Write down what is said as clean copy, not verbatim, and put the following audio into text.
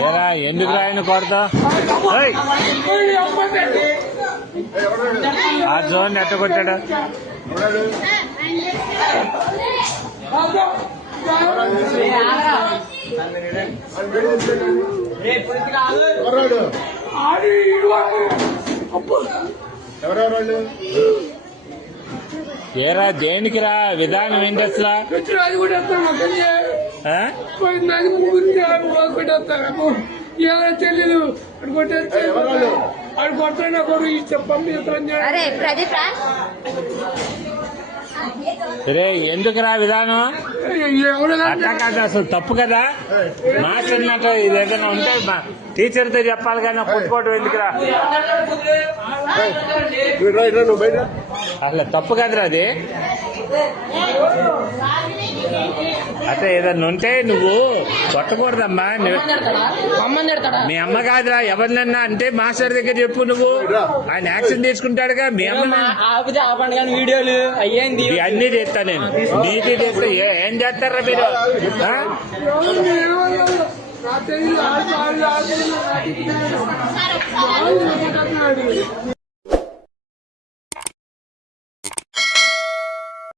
ఏరా ఎందుకు రాయను కొడతా ఆ జోన్ ఎట్ట కొట్టాడు ఏరా దేనికి రా విధానం ఏంటి అసలు తెలియదు అడు కొట్టాడు రే ఎందుకురా విధానం అట్లా కాదు అసలు తప్పు కదా మాట్లాడినట్టు ఇది ఏదైనా ఉంటే టీచర్తో చెప్పాలి కానీ కొట్టుకోవడం ఎందుకురా అసలు తప్పు కదరా అది అట్లా ఏదన్నా ఉంటే నువ్వు కొట్టకూడదమ్మా మీ అమ్మ కాదురా ఎవరినన్నా అంటే మాస్టర్ దగ్గర చెప్పు నువ్వు ఆయన యాక్షన్ తీసుకుంటాడుగా మీ అమ్మ వీడియోలు అయ్యేంది అన్ని చేస్తా నేను నీటి చేస్తా ఏం చేస్తారా మీరు